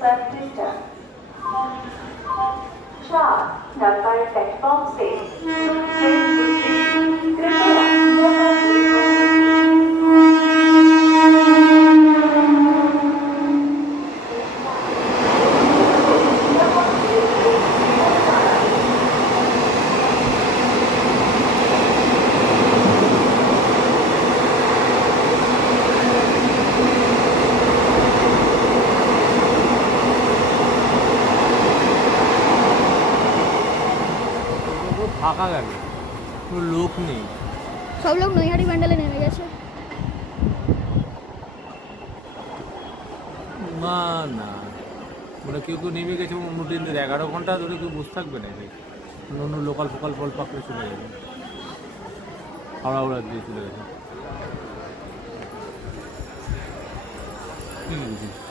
पर distance 4 number platform से train गुजरी कृपया यह ফাঁকা গেল, কোনো লোক নেই। সব লোক নৈহাটি ব্যান্ডেলে নেমে গেছে। না না, মানে কেউ কেউ নেমে গেছে অন্য ট্রেনের 11 ঘন্টা ধরে কেউ বসে থাকবে না, অন্য লোকাল ফোকাল ফল পাকড়ে চলে যাবে, হাওড়া হাওড়া দিয়ে চলে গেছে। কি বুঝিস?